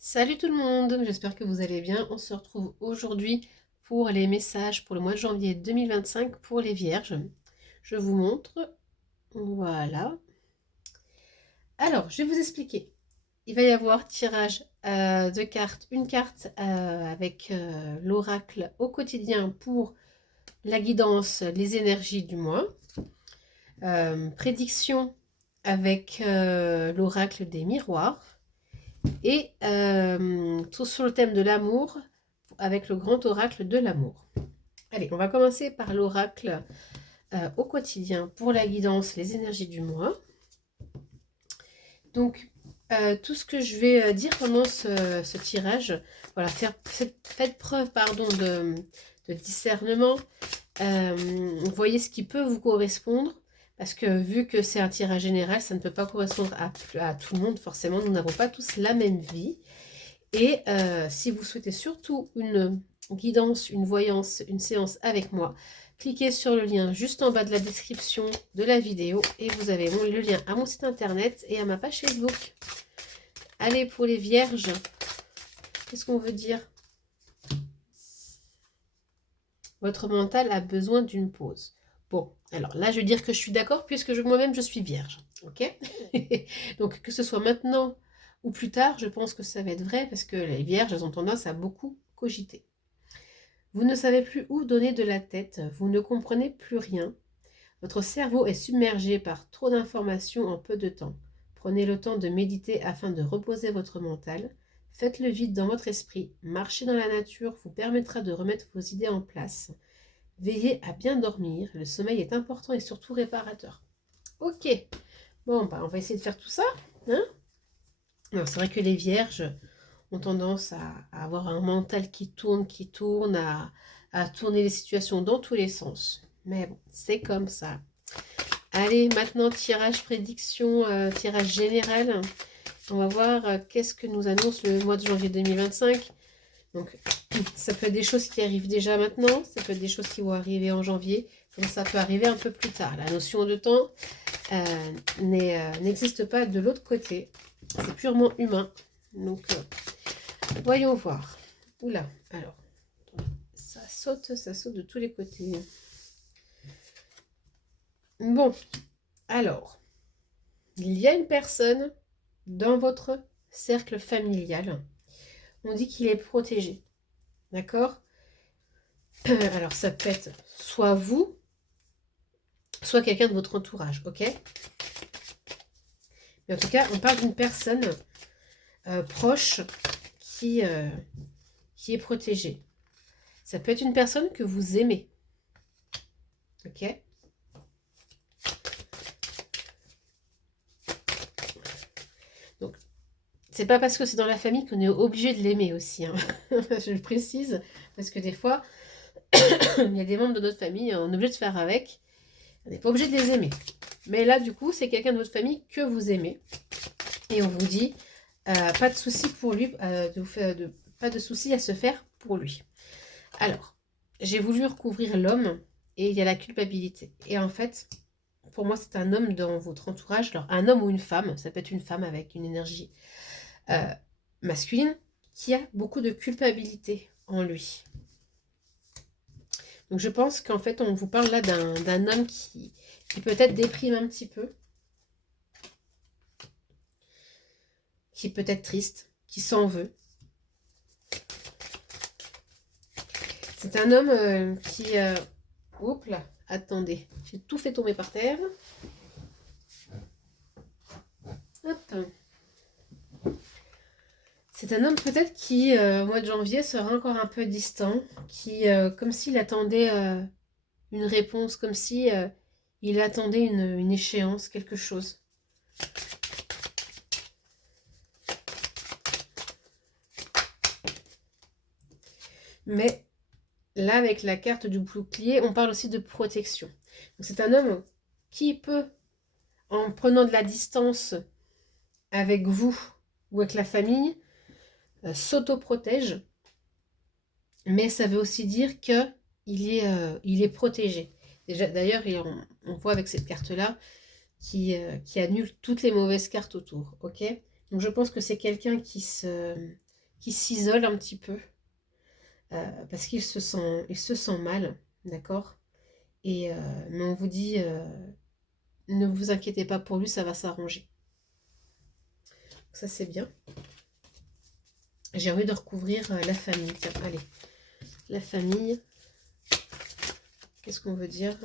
Salut tout le monde, j'espère que vous allez bien. On se retrouve aujourd'hui pour les messages pour le mois de janvier 2025 pour les vierges. Je vous montre. Voilà. Alors, je vais vous expliquer. Il va y avoir tirage de cartes, une carte avec l'oracle au quotidien pour la guidance, les énergies du mois. Prédiction avec l'oracle des miroirs. Et tout sur le thème de l'amour avec le grand oracle de l'amour. Allez, on va commencer par l'oracle au quotidien pour la guidance, les énergies du mois. Donc, tout ce que je vais dire pendant ce tirage, voilà, faites preuve de discernement. Voyez ce qui peut vous correspondre. Parce que vu que c'est un tirage général, ça ne peut pas correspondre à tout le monde. Forcément, nous n'avons pas tous la même vie. Et si vous souhaitez surtout une guidance, une voyance, une séance avec moi, cliquez sur le lien juste en bas de la description de la vidéo et vous avez le lien à mon site internet et à ma page Facebook. Allez, pour les vierges, qu'est-ce qu'on veut dire? Votre mental a besoin d'une pause. Bon, alors là, je vais dire que je suis d'accord puisque moi-même, je suis vierge. Ok. Donc, que ce soit maintenant ou plus tard, je pense que ça va être vrai parce que les vierges, elles ont tendance à beaucoup cogiter. Vous ne savez plus où donner de la tête, vous ne comprenez plus rien. Votre cerveau est submergé par trop d'informations en peu de temps. Prenez le temps de méditer afin de reposer votre mental. Faites le vide dans votre esprit. Marcher dans la nature vous permettra de remettre vos idées en place. Veillez à bien dormir. Le sommeil est important et surtout réparateur. Ok. Bon, bah, on va essayer de faire tout ça. Hein. C'est vrai que les vierges ont tendance à avoir un mental qui tourne, à tourner les situations dans tous les sens. Mais bon, c'est comme ça. Allez, maintenant, tirage prédiction, tirage général. On va voir qu'est-ce que nous annonce le mois de janvier 2025. Donc, ça peut être des choses qui arrivent déjà maintenant, ça peut être des choses qui vont arriver en janvier, comme ça peut arriver un peu plus tard. La notion de temps n'existe pas de l'autre côté. C'est purement humain. Donc, voyons voir. Oula, alors, ça saute de tous les côtés. Bon, alors, il y a une personne dans votre cercle familial. On dit qu'il est protégé. D'accord. Alors, ça peut être soit vous, soit quelqu'un de votre entourage, ok. Mais en tout cas, on parle d'une personne proche qui est protégée. Ça peut être une personne que vous aimez. Ok. Donc, c'est pas parce que c'est dans la famille qu'on est obligé de l'aimer aussi. Hein. Je le précise, parce que des fois, il y a des membres de notre famille, on est obligé de faire avec. On n'est pas obligé de les aimer. Mais là, du coup, c'est quelqu'un de votre famille que vous aimez. Et on vous dit, pas de souci pour lui, pas de souci à se faire pour lui. Alors, j'ai voulu recouvrir l'homme et il y a la culpabilité. Et en fait, pour moi, c'est un homme dans votre entourage. Alors, un homme ou une femme, ça peut être une femme avec une énergie masculine qui a beaucoup de culpabilité en lui. Donc, je pense qu'en fait, on vous parle là d'un homme qui peut-être déprime un petit peu, qui est peut-être triste, qui s'en veut. C'est un homme qui... Oups là, attendez, j'ai tout fait tomber par terre. Hop. C'est un homme peut-être qui, au mois de janvier, sera encore un peu distant, qui, comme s'il attendait une réponse, comme si il attendait une échéance, quelque chose. Mais là, avec la carte du bouclier, on parle aussi de protection. C'est un homme qui peut, en prenant de la distance avec vous ou avec la famille, s'auto-protège. Mais ça veut aussi dire qu'il est protégé. D'ailleurs, on voit avec cette carte-là qui annule toutes les mauvaises cartes autour. Ok. Donc je pense que c'est quelqu'un qui s'isole un petit peu parce il se sent mal, d'accord? Et mais on vous dit, ne vous inquiétez pas pour lui, ça va s'arranger. Ça c'est bien. J'ai envie de recouvrir la famille. Tiens, allez, la famille. Qu'est-ce qu'on veut dire?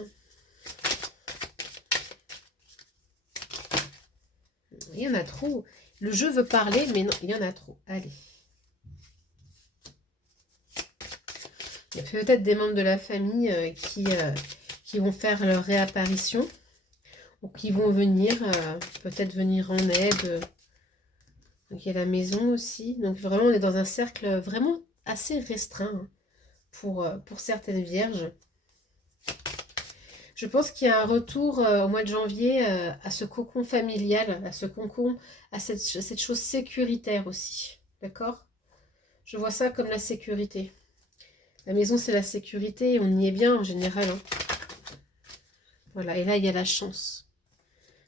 Il y en a trop. Le jeu veut parler, mais non, il y en a trop. Allez. Il y a peut-être des membres de la famille qui vont faire leur réapparition ou qui vont venir, peut-être venir en aide. Donc il y a la maison aussi. Donc vraiment, on est dans un cercle vraiment assez restreint hein, pour certaines vierges. Je pense qu'il y a un retour au mois de janvier à ce cocon familial, à ce cocon, à cette chose sécuritaire aussi. D'accord? Je vois ça comme la sécurité. La maison, c'est la sécurité et on y est bien en général. Hein. Voilà, et là, il y a la chance.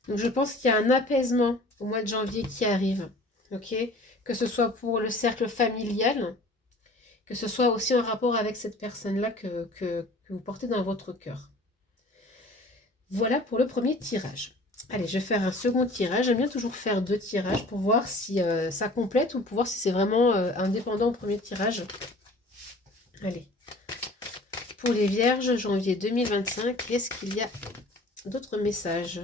Donc, je pense qu'il y a un apaisement au mois de janvier qui arrive. Ok? Que ce soit pour le cercle familial, que ce soit aussi en rapport avec cette personne-là que vous portez dans votre cœur. Voilà pour le premier tirage. Allez, je vais faire un second tirage. J'aime bien toujours faire 2 tirages pour voir si ça complète ou pour voir si c'est vraiment indépendant au premier tirage. Allez. Pour les vierges, janvier 2025, est-ce qu'il y a d'autres messages?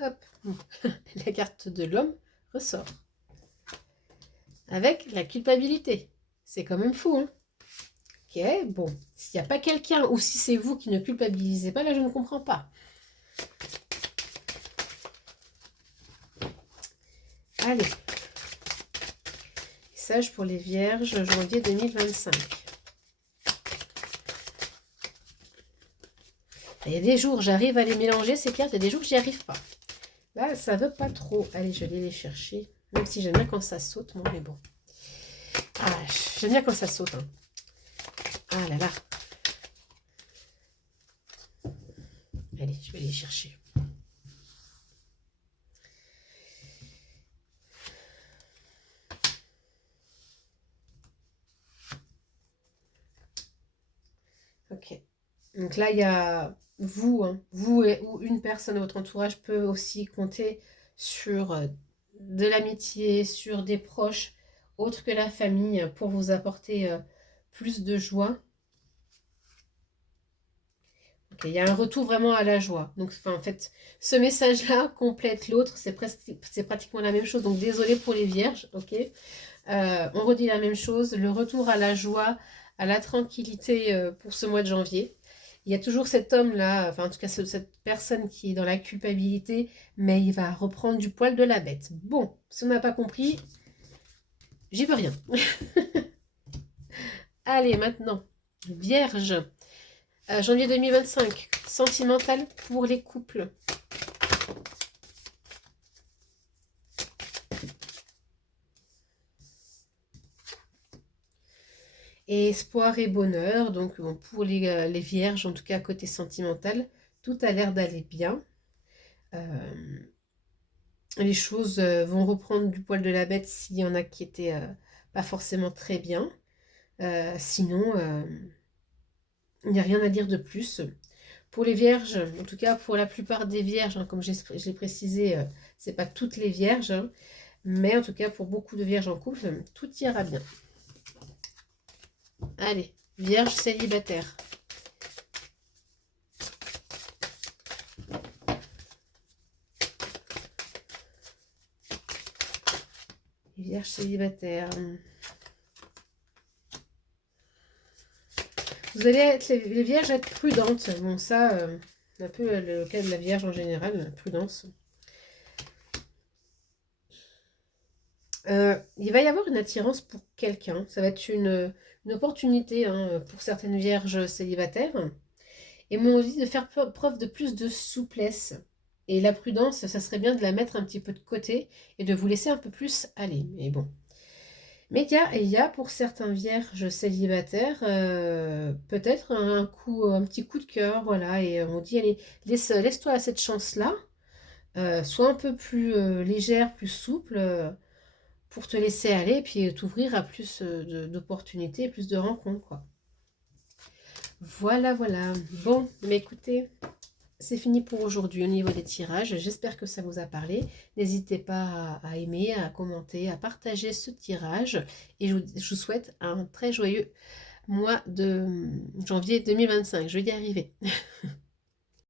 Hop, la carte de l'homme ressort. Avec la culpabilité. C'est quand même fou, hein? Ok, bon. S'il n'y a pas quelqu'un, ou si c'est vous qui ne culpabilisez pas, là je ne comprends pas. Allez. Message pour les vierges, janvier 2025. Il y a des jours, j'arrive à les mélanger, ces cartes, il y a des jours, j'y arrive pas. Là, ça veut pas trop. Allez, je vais les chercher. Même si j'aime bien quand ça saute, moi, mais bon. Ah, j'aime bien quand ça saute. Hein. Ah là là. Allez, je vais les chercher. Ok. Donc là, il y a vous, hein, vous ou une personne de votre entourage peut aussi compter sur de l'amitié, sur des proches autres que la famille pour vous apporter plus de joie. Okay, il y a un retour vraiment à la joie. Donc, enfin, en fait, ce message-là complète l'autre. C'est pratiquement la même chose. Donc, désolé pour les vierges. Ok. On redit la même chose. Le retour à la joie, à la tranquillité pour ce mois de janvier. Il y a toujours cet homme-là, enfin en tout cas cette personne qui est dans la culpabilité, mais il va reprendre du poil de la bête. Bon, si on n'a pas compris, j'y peux rien. Allez, maintenant, Vierge, janvier 2025, sentimental pour les couples. Et espoir et bonheur, donc bon, pour les vierges, en tout cas côté sentimental, tout a l'air d'aller bien. Les choses vont reprendre du poil de la bête s'il y en a qui étaient pas forcément très bien. Sinon, il n'y a rien à dire de plus. Pour les vierges, en tout cas pour la plupart des vierges, hein, comme je l'ai précisé, c'est pas toutes les vierges, hein, mais en tout cas pour beaucoup de vierges en couple, tout ira bien. Allez, vierge célibataire. Vierge célibataire. Vous allez être les vierges être prudentes. Bon, ça, un peu le cas de la vierge en général, la prudence. Il va y avoir une attirance pour quelqu'un. Ça va être une opportunité hein, pour certaines vierges célibataires. Et m'ont dit de faire preuve de plus de souplesse. Et la prudence, ça serait bien de la mettre un petit peu de côté et de vous laisser un peu plus aller. Mais bon. Mais il y a pour certains vierges célibataires, peut-être un petit coup de cœur, voilà, et on dit, allez, laisse-toi cette chance-là, sois un peu plus légère, plus souple, pour te laisser aller, et puis t'ouvrir à plus d'opportunités, plus de rencontres, quoi. Voilà, voilà. Bon, mais écoutez, c'est fini pour aujourd'hui au niveau des tirages. J'espère que ça vous a parlé. N'hésitez pas à aimer, à commenter, à partager ce tirage. Et je vous souhaite un très joyeux mois de janvier 2025. Je vais y arriver.